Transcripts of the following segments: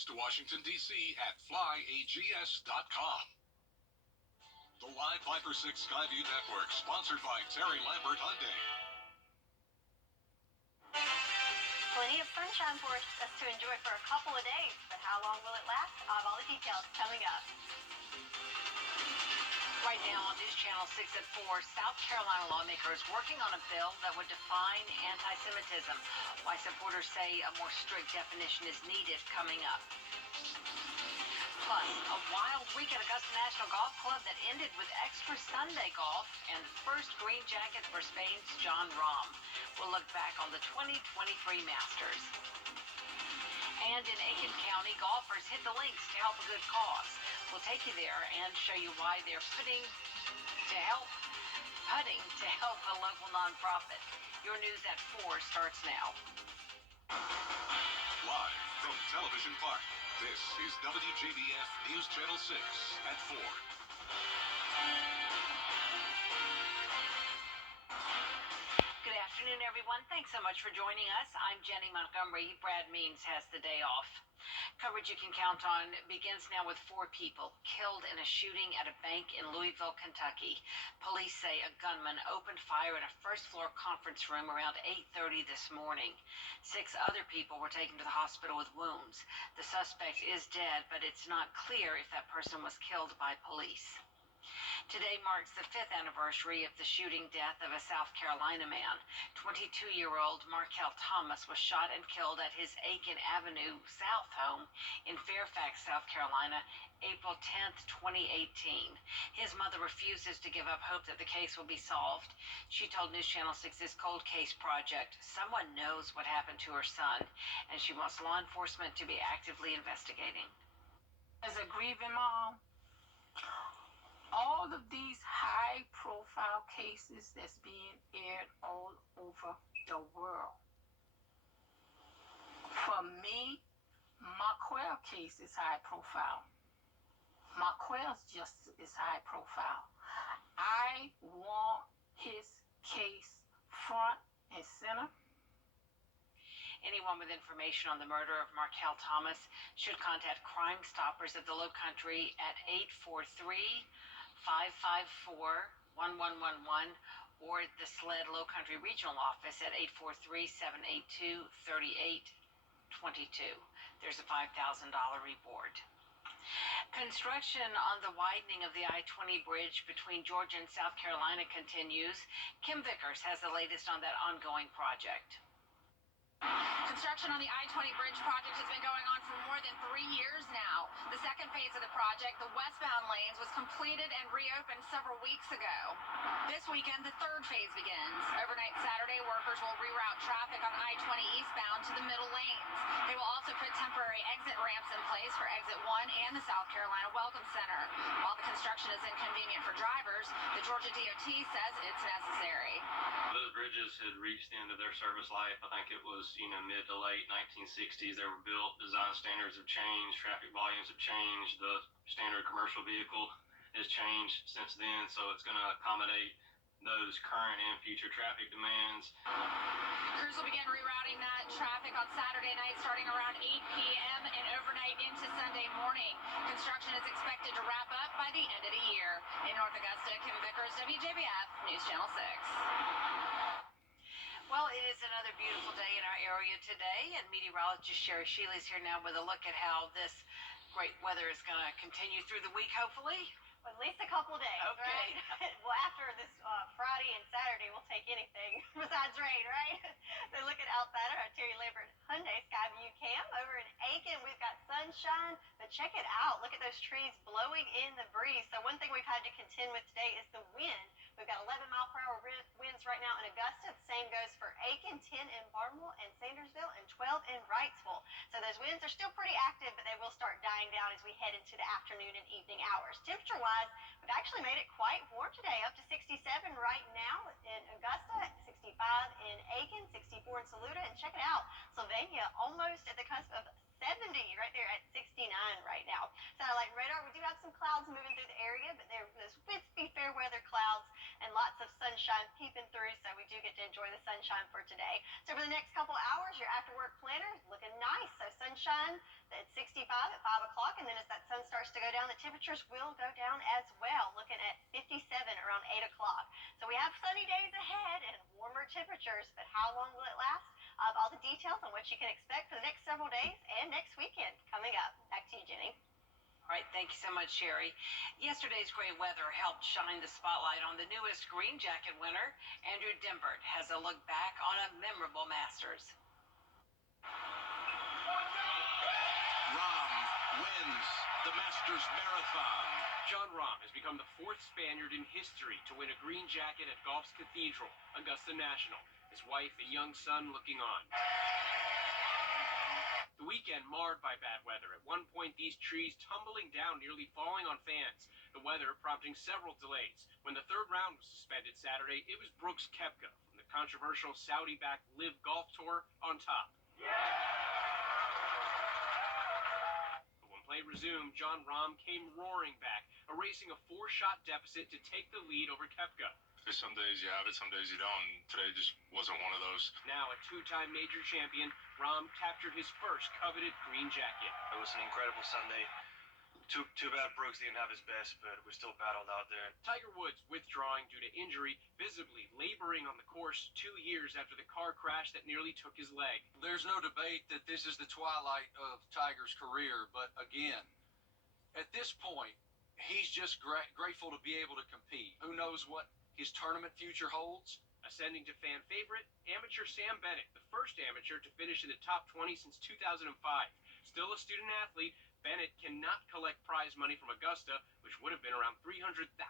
flights to Washington, D.C. at flyags.com. The Live Viper 6 Skyview Network, sponsored by Terry Lambert Hyundai. Plenty of sunshine for us to enjoy for a couple of days, but how long will it last? I'll have all the details coming up. Right now on News Channel 6 at 4, South Carolina lawmakers working on a bill that would define anti-Semitism. Why supporters say a more strict definition is needed coming up. Plus, a wild week at Augusta National Golf Club that ended with extra Sunday golf and the first green jacket for Spain's Jon Rahm. We'll look back on the 2023 Masters. And in Aiken County, golfers hit the links to help a good cause. We'll take you there and show you why they're putting to help a local nonprofit. Your news at 4 starts now. Live from Television Park, this is WJBF News Channel 6 at 4. Good afternoon, everyone. Thanks so much for joining us. I'm Jenny Montgomery. Brad Means has the day off. Coverage you can count on begins now with 4 people killed in a shooting at a bank in Louisville, Kentucky. Police say a gunman opened fire in a first-floor conference room around 8:30 this morning. 6 other people were taken to the hospital with wounds. The suspect is dead, but it's not clear if that person was killed by police. Today marks the 5th anniversary of the shooting death of a South Carolina man. 22-year-old Markel Thomas was shot and killed at his Aiken Avenue South home in Fairfax, South Carolina, April 10th, 2018. His mother refuses to give up hope that the case will be solved. She told News Channel 6's Cold Case Project someone knows what happened to her son, and she wants law enforcement to be actively investigating. As a grieving mom, all of these high-profile cases that's being aired all over the world. For me, Marquell case is high-profile. Marquell's justice is high-profile. I want his case front and center. Anyone with information on the murder of Markel Thomas should contact Crime Stoppers of the Lowcountry at 843-554-1111 or the SLED Lowcountry Regional Office at 843-782-3822. There's a $5,000 reward. Construction on the widening of the I-20 bridge between Georgia and South Carolina continues. Kim Vickers has the latest on that ongoing project. Construction on the I-20 bridge project has been going on for more than 3 years now. The second phase of the project, the westbound lanes, was completed and reopened several weeks ago. This weekend, the third phase begins. Overnight Saturday, workers will reroute traffic on I-20 eastbound to the middle lanes. They will also put temporary exit ramps in place for Exit 1 and the South Carolina Welcome Center. While the construction is inconvenient for drivers, the Georgia DOT says it's necessary. Those bridges had reached the end of their service life. I think it was, mid to late 1960s they were built. Design standards have changed, traffic volumes have changed, the standard commercial vehicle has changed since then, so it's going to accommodate those current and future traffic demands. Crews will begin rerouting that traffic on Saturday night starting around 8 p.m. and overnight into Sunday morning. Construction is expected to wrap up by the end of the year. In North Augusta, Kim Vickers, WJBF News Channel 6. Well, it is another beautiful day in our area today, and meteorologist Sherry Shealy is here now with a look at how this great weather is going to continue through the week, hopefully. Well, at least a couple of days, okay. Right? Well, after this Friday and Saturday, we'll take anything besides rain, right? So looking outside our Terry Lambert Hyundai Skyview Cam over in Aiken, we've got sunshine, but check it out. Look at those trees blowing in the breeze. So one thing we've had to contend with today is the wind. We've got 11-mile-per-hour winds right now in Augusta. The same goes for Aiken, 10 in Barnwell and Sandersville, and 12 in Wrightsville. So those winds are still pretty active, but they will start dying down as we head into the afternoon and evening hours. Temperature-wise, we've actually made it quite warm today, up to 67 right now in Augusta, 65 in Aiken, 64 in Saluda, and check it out, Sylvania almost at the cusp of 70 right there at 69 right now. Satellite radar, we do have some clouds moving through the area, but they're those wispy fair weather clouds and lots of sunshine peeping through, so we do get to enjoy the sunshine for today. So for the next couple hours, your after work planner is looking nice. So sunshine at 65 5 o'clock, and then as that sun starts to go down, the temperatures will go down as well, looking at 57 around 8 o'clock. So we have sunny days ahead and warmer temperatures, but how long will it last? All the details on what you can expect for the next several days and next weekend coming up. Back to you, Jenny. All right, thank you so much, Sherry. Yesterday's great weather helped shine the spotlight on the newest Green Jacket winner. Andrew Dimbert has a look back on a memorable Masters. Rahm wins the Masters Marathon. Jon Rahm has become the fourth Spaniard in history to win a green jacket at golf's cathedral, Augusta National, his wife and young son looking on. The weekend marred by bad weather. At one point, these trees tumbling down, nearly falling on fans. The weather prompting several delays. When the third round was suspended Saturday, it was Brooks Koepka from the controversial Saudi-backed Live Golf Tour on top. Play resumed, Jon Rahm came roaring back, erasing a 4-shot deficit to take the lead over Koepka. Some days you have it, some days you don't. Today just wasn't one of those. Now a two-time major champion, Rahm captured his first coveted green jacket. It was an incredible Sunday. Too bad Brooks didn't have his best, but we still battled out there. Tiger Woods withdrawing due to injury, visibly laboring on the course 2 years after the car crash that nearly took his leg. There's no debate that this is the twilight of Tiger's career, but again, at this point, he's just grateful to be able to compete. Who knows what his tournament future holds? Ascending to fan favorite, amateur Sam Bennett, the first amateur to finish in the top 20 since 2005. Still a student athlete, Bennett cannot collect prize money from Augusta, which would have been around $300,000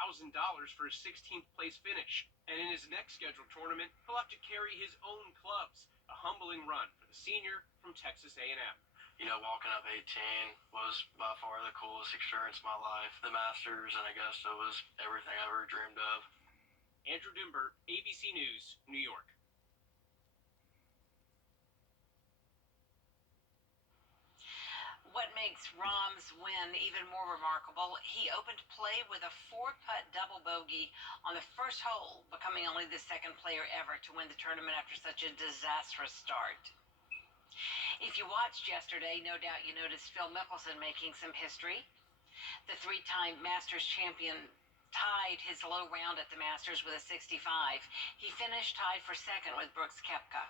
for his 16th place finish. And in his next scheduled tournament, he'll have to carry his own clubs. A humbling run for the senior from Texas A&M. You know, walking up 18 was by far the coolest experience of my life. The Masters and Augusta was everything I ever dreamed of. Andrew Dimbert, ABC News, New York. What makes Rahm's win even more remarkable, he opened play with a 4-putt double bogey on the first hole, becoming only the second player ever to win the tournament after such a disastrous start. If you watched yesterday, no doubt you noticed Phil Mickelson making some history. The 3-time Masters champion tied his low round at the Masters with a 65. He finished tied for second with Brooks Koepka.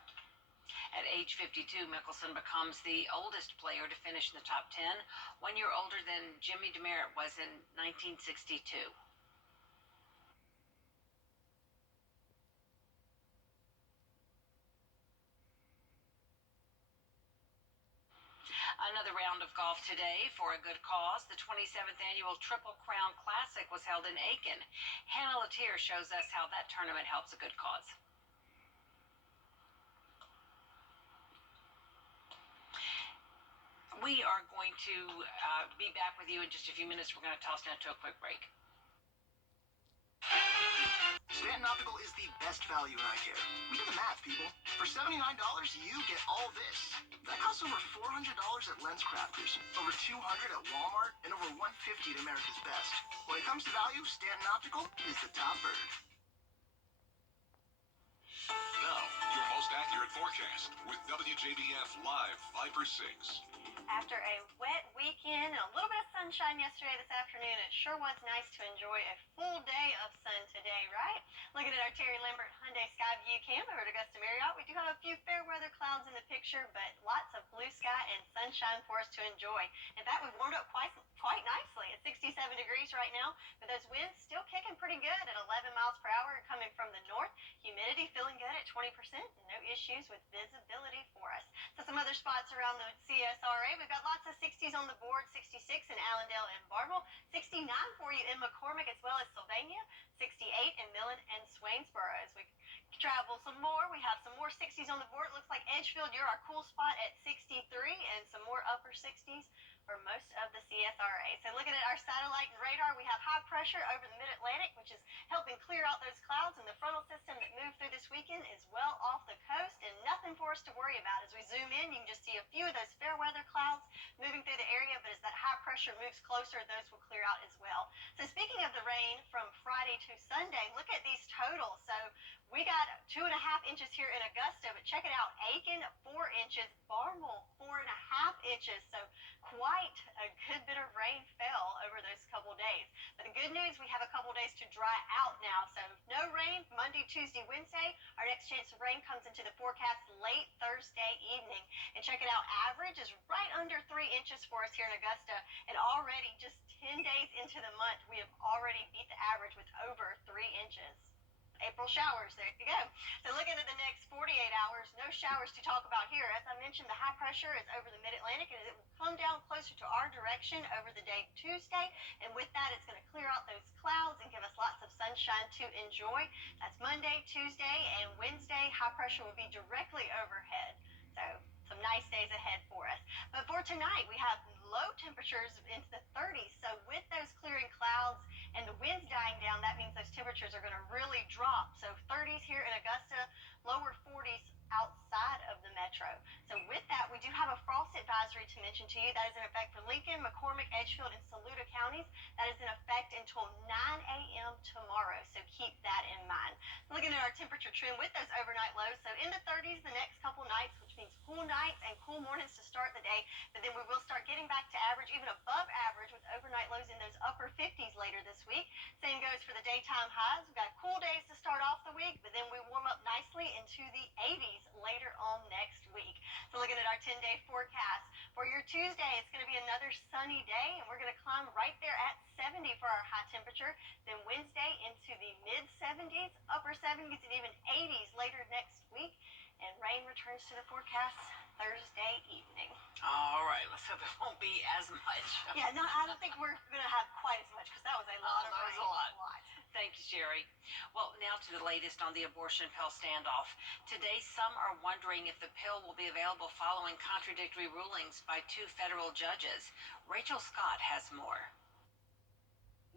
At age 52, Mickelson becomes the oldest player to finish in the top 10, 1 year older than Jimmy DeMeritt was in 1962. Another round of golf today for a good cause. The 27th annual Triple Crown Classic was held in Aiken. Hannah Latier shows us how that tournament helps a good cause. We are going to be back with you in just a few minutes. We're going to toss down to a quick break. Stanton Optical is the best value in eye care. We did the math, people. For $79, you get all this. That costs over $400 at Lens Crafters, over $200 at Walmart, and over $150 at America's Best. When it comes to value, Stanton Optical is the top bird. Now, your most accurate forecast with WJBF Live Viper 6. After a wet weekend and a little bit of sunshine yesterday this afternoon, it sure was nice to enjoy a full day of sun today, right? Looking at our Terry Lambert Hyundai Skyview Cam over at Augusta Marriott, we do have a few fair weather clouds in the picture, but lots of blue sky and sunshine for us to enjoy. In fact, we've warmed up quite nicely at 67 degrees right now, but those winds still kicking pretty good at 11 miles per hour coming from the north. Humidity feeling good at 20%, and no issues with visibility for us. So some other spots around the CSRA, we've got lots of 60s on the board, 66 in Allendale and Barnwell, 69 for you in McCormick as well as Sylvania, 68 in Millen and Swainsboro. As we travel some more, we have some more 60s on the board. It looks like Edgefield, you're our cool spot at 63, and some more upper 60s for most of the CSRA. So looking at our satellite and radar, we have high pressure over the mid-Atlantic, which is helping clear out those clouds, and the frontal system that moved through this weekend is well off the coast and nothing for us to worry about. As we zoom in, you can just see a few of those fair weather clouds moving through the area, but as that high pressure moves closer, those will clear out as well. So speaking of the rain from Friday to Sunday, look at these totals. So we got 2.5 inches here in Augusta, but check it out. Aiken, 4 inches. Barnwell, 4.5 inches. So quite a days to dry out now. So no rain Monday, Tuesday, Wednesday. Our next chance of rain comes into the forecast late Thursday evening. And check it out, average is right under 3 inches for us here in Augusta. And already just 10 days into the month, we have already beat the average with over 3 inches. April showers, there you go. So looking at the next 48 hours, no showers to talk about here. As I mentioned, the high pressure is over the mid-Atlantic, and it will come down closer to our direction over the day Tuesday. And with that, it's going to clear out those clouds and give us lots of sunshine to enjoy. That's Monday, Tuesday, and Wednesday. High pressure will be directly overhead. So some nice days ahead for us. But for tonight, we have low temperatures into the 30s. So with those clearing clouds and the winds dying down, that means those temperatures are going to really drop. So 30s here in Augusta, lower 40s outside of the metro. So with that, we do have a frost advisory to mention to you. That is in effect for Lincoln, McCormick, Edgefield, and Saluda counties. That is in effect until 9 a.m. tomorrow. So keep that in mind. Looking at our temperature trend with those overnight lows. So in the 30s the next couple nights, which means cool nights and cool mornings to start the day. But then we will start getting back to average, even above average, with overnight lows in those upper 50s later this week. Same goes for the daytime highs. We've got cool days to start off the week, but then we warm up nicely into the 80s later on next week. So looking at our 10-day forecast for your Tuesday, it's going to be another sunny day, and we're going to climb right there at 70 for our high temperature. Then Wednesday into the mid-70s, upper 70s, and even 80s later next week. And rain returns to the forecast Thursday evening. All right, let's hope it won't be as much. Yeah, no, I don't think we're going to have quite as much because that was a lot of rain. That was a lot. Thank you, Sherry. Well, now to the latest on the abortion pill standoff. Today, some are wondering if the pill will be available following contradictory rulings by 2 federal judges. Rachel Scott has more.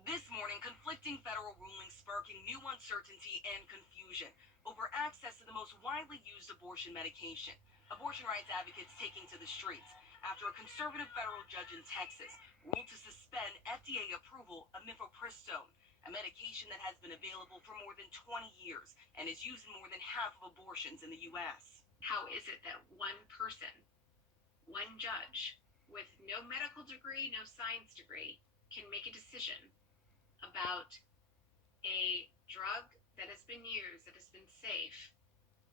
This morning, conflicting federal rulings sparking new uncertainty and confusion over access to the most widely used abortion medication. Abortion rights advocates taking to the streets after a conservative federal judge in Texas ruled to suspend FDA approval of mifepristone, a medication that has been available for more than 20 years and is used in more than half of abortions in the U.S. How is it that one person, one judge, with no medical degree, no science degree, can make a decision about a drug that has been used, that has been safe,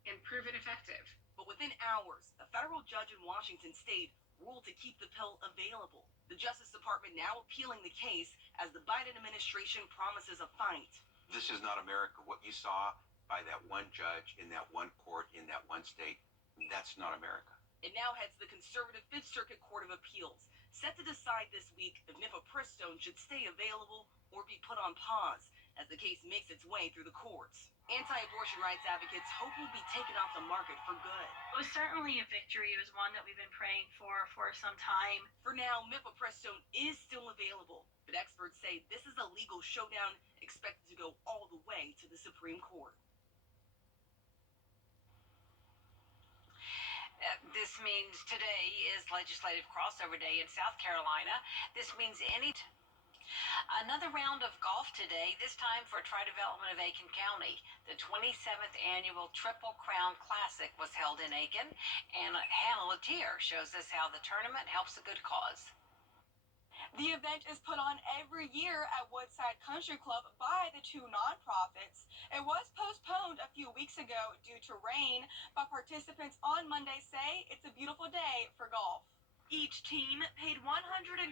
and proven effective? But within hours, a federal judge in Washington state ruled to keep the pill available. The Justice Department now appealing the case as the Biden administration promises a fight. This is not America. What you saw by that one judge in that one court in that one state, that's not America. It now heads to the conservative Fifth Circuit Court of Appeals, set to decide this week if mifepristone should stay available or be put on pause as the case makes its way through the courts. Anti-abortion rights advocates hope will be taken off the market for good. It was certainly a victory. It was one that we've been praying for some time. For now, mifepristone is still available, but experts say this is a legal showdown expected to go all the way to the Supreme Court. This means today is Legislative Crossover Day in South Carolina. This means another round of golf today, this time for Tri-Development of Aiken County. The 27th annual Triple Crown Classic was held in Aiken, and Hannah Latier shows us how the tournament helps a good cause. The event is put on every year at Woodside Country Club by the 2 nonprofits. It was postponed a few weeks ago due to rain, but participants on Monday say it's a beautiful day for golf. Each team paid $125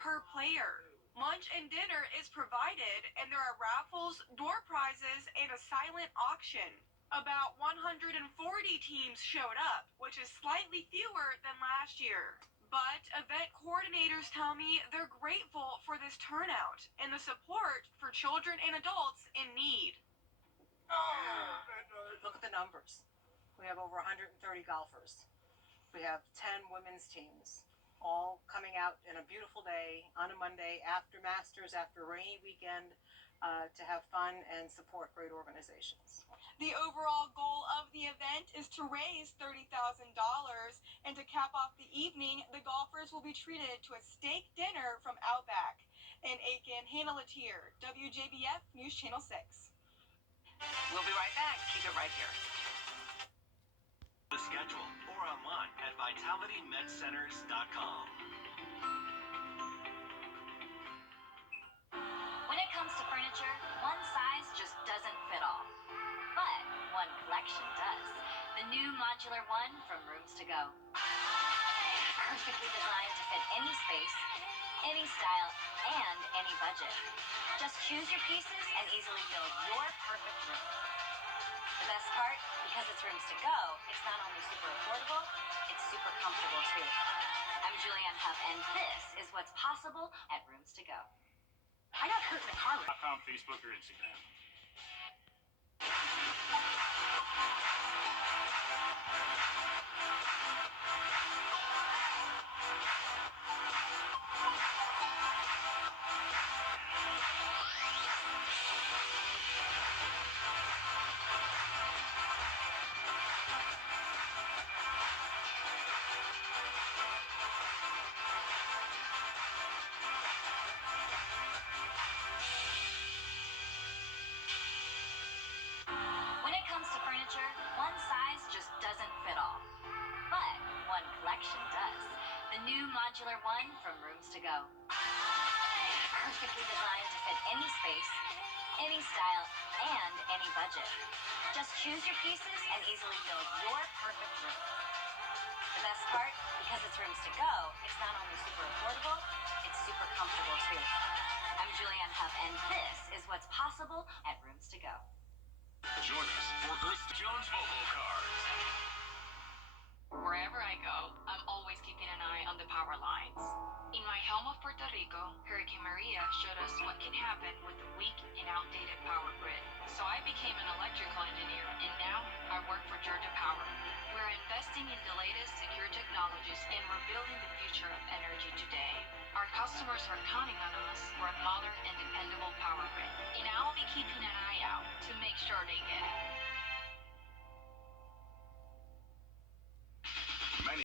per player. Lunch and dinner is provided, and there are raffles, door prizes, and a silent auction. About 140 teams showed up, which is slightly fewer than last year. But event coordinators tell me they're grateful for this turnout and the support for children and adults in need. Look at the numbers. We have over 130 golfers. We have 10 women's teams, all coming out in a beautiful day on a Monday after Masters, after a rainy weekend, to have fun and support great organizations. The overall goal of the event is to raise $30,000, and to cap off the evening, the golfers will be treated to a steak dinner from Outback. In Aiken, Hannah Latier, WJBF News Channel 6. We'll be right back. Keep it right here. The schedule or online at vitalitymedcenters.com. When it comes to modular one from Rooms to Go. Perfectly designed to fit any space, any style, and any budget. Just choose your pieces and easily build your perfect room. The best part, because it's Rooms to Go, it's not only super affordable, it's super comfortable too. I'm Julianne Huff, and this is what's possible at Rooms to Go. I got hurt in a car wreck. .com, Facebook, or Instagram. When it comes to furniture, one size just doesn't fit all. But one collection does. The new modular one from Rooms to Go. Perfectly designed to fit any space, any style, and any budget. Just choose your pieces and easily build your perfect room. The best part, because it's Rooms to Go, it's not only super affordable, it's super comfortable too. I'm Julianne Huff, and this is what's possible at Rooms to Go. Join us for Earth Jones mobile cards. Wherever I go, I'm always keeping an eye on the power lines. In my home of Puerto Rico, Hurricane Maria showed us what can happen with a weak and outdated power grid. So I became an electrical engineer, and now I work for Wrdw. We're investing in the latest secure technologies, and we're building the future of energy today. Our customers are counting on us for a modern and dependable power grid, and I'll be keeping an eye out to make sure they get it.